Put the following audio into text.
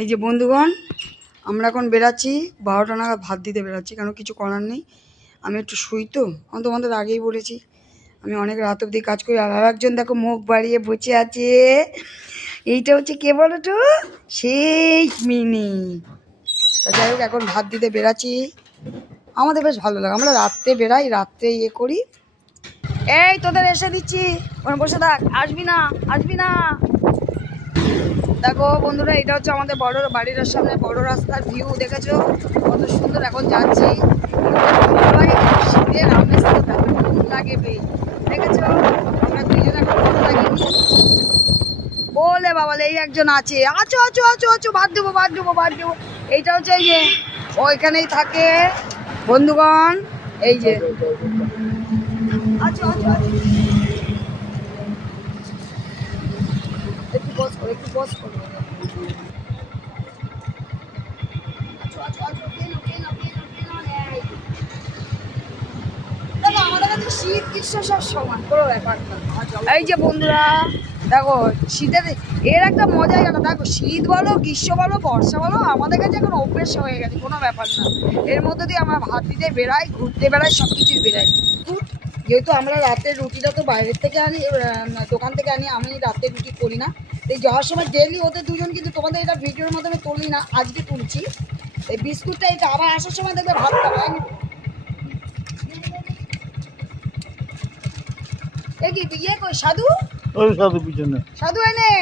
এই যে বন্ধুগণ, আমরা এখন বেরাচ্ছি 12টা নাগাদ ভাত দিতে বেরাচ্ছি, কারণ কিছু করার নেই। আমি একটু শুই তো, আমি তোমাদের আগেই বলেছি আমি অনেক রাত অবধি কাজ করি। আর একজন দেখো মুখ বাড়িয়ে বসে আছে, এইটা হচ্ছে কে বলো তো, সেই মিনি। তা যাই হোক, এখন ভাত দিতে বেরাচ্ছি। আমাদের বেশ ভালো লাগে, আমরা রাত্রে বেরাই, রাত্রে ইয়ে করি। এই তোদের এসে দিচ্ছি, ওখানে বসে থাক, আসবি না আসবি না। দেখো বন্ধুরা, এটা হচ্ছে আমাদের বড় বাড়ির সামনে বড় রাস্তার ভিউ, দেখেছো কত সুন্দর। এখন যাচ্ছি, ভালো লাগে, শীতের আমেজ তো দারুণ লাগে বেশ। দেখেছো আমরা দুইজন এখন ভালো লাগে বলে বাবালে, এই একজন আছে, আছো আছো আছো আছো, ভাত দেবো ভাত দেবো ভাত দেবো। এইটা হচ্ছে এই যে ওইখানেই থাকে বন্ধুগণ, এই যে আছো আছো আছো, একটু বস করো একটু বস করো। শীত গ্রীষ্ম সব সমান, কোনো ব্যাপার না। এই যে বন্ধুরা দেখো, শীতের এর একটা মজাই গেল। দেখো শীত বলো গ্রীষ্ম বলো বর্ষা বলো, আমাদের কাছে এখন অভ্যেস হয়ে গেছে, কোনো ব্যাপার না। এর মধ্যে দিয়ে আমরা ভাত দিতে বেড়াই, ঘুরতে বেড়াই, সব কিছুই বেড়াই। যেহেতু আমরা রাতের রুটিটা তো বাইরের থেকে আনি, দোকান থেকে আনি, আমি রাতের রুটি করি না। এই যাওয়ার সময় ডেলি ওদের দুজন, কিন্তু তোমাদের এটা ভিডিওর মাধ্যমে তুলি না, আজকে তুলছি। এই বিস্কুটটা এটা আবার আসার সময় দেখবে ভাত খাবে। এ কি ইয়ে কই সাধু, ওই সাধু পিছনে সাধু এনে